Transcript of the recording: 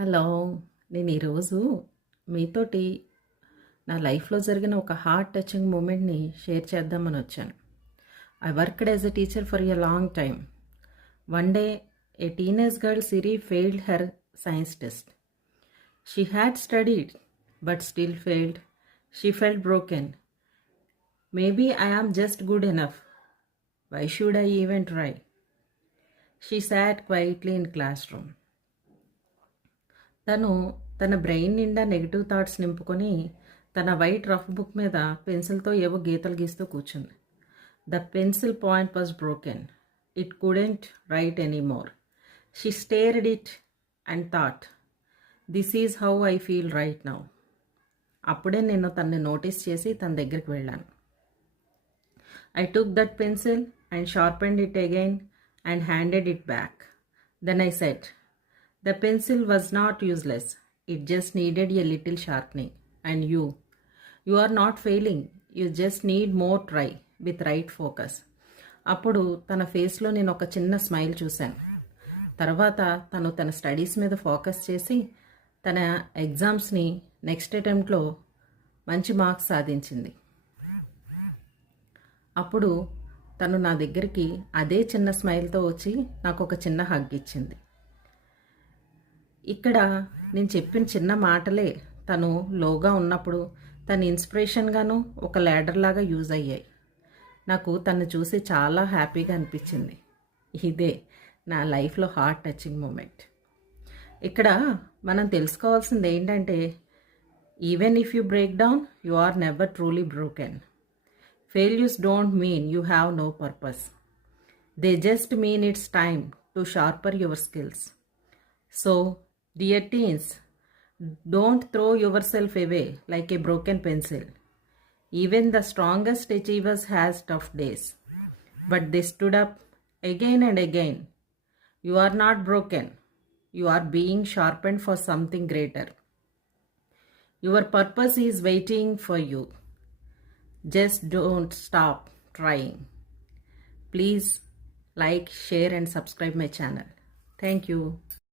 Hello. నేను ఈరోజు మీతోటి నా లైఫ్లో జరిగిన ఒక హార్ట్ టచింగ్ మూమెంట్ని షేర్ చేద్దామని వచ్చాను. I worked as a teacher for a long time. One day a teenage girl Siri failed her science test. She had studied but still failed. She felt broken. Maybe I am just good enough. Why should I even try? She sat quietly in classroom. తను తన brain నిండా negative thoughts నింపుకొని తన white rough book మీద పెన్సిల్తో ఏవో గీతలు గీస్తూ కూర్చుంది. The pencil point was broken. It couldn't write anymore. She stared it and thought, this is how I feel right now. అప్పుడే నేను తనని నోటీస్ చేసి తన దగ్గరికి వెళ్ళాను. I took that pencil and sharpened it again and handed it back. Then I said, the pencil was not useless. It just needed a little sharpening. And you are not failing. You just need more try with right focus. అప్పుడు తన ఫేస్లో నేను ఒక చిన్న smile చూశాను. తర్వాత తను తన స్టడీస్ మీద ఫోకస్ చేసి తన ఎగ్జామ్స్ని నెక్స్ట్ అటెంప్ట్లో మంచి మార్క్స్ సాధించింది. అప్పుడు తను నా దగ్గరికి అదే చిన్న స్మైల్తో వచ్చి నాకు ఒక చిన్న హగ్ ఇచ్చింది. ఇక్కడ నేను చెప్పిన చిన్న మాటలే తను లోగా ఉన్నప్పుడు తన ఇన్స్పిరేషన్గాను ఒక ల్యాడర్ లాగా యూజ్ అయ్యాయి. నాకు తను చూసి చాలా హ్యాపీగా అనిపించింది. ఇదే నా లైఫ్లో హార్ట్ టచింగ్ మూమెంట్. ఇక్కడ మనం తెలుసుకోవాల్సింది ఏంటంటే, even if you break down, you are never truly broken. Failures don't mean you have no purpose. They just mean it's time to sharper your skills. So dear teens, don't throw yourself away like a broken pencil. Even the strongest achievers has tough days, but they stood up again and again. You are not broken. You are being sharpened for something greater. Your purpose is waiting for you. Just don't stop trying. Please like, share and subscribe my channel. Thank you.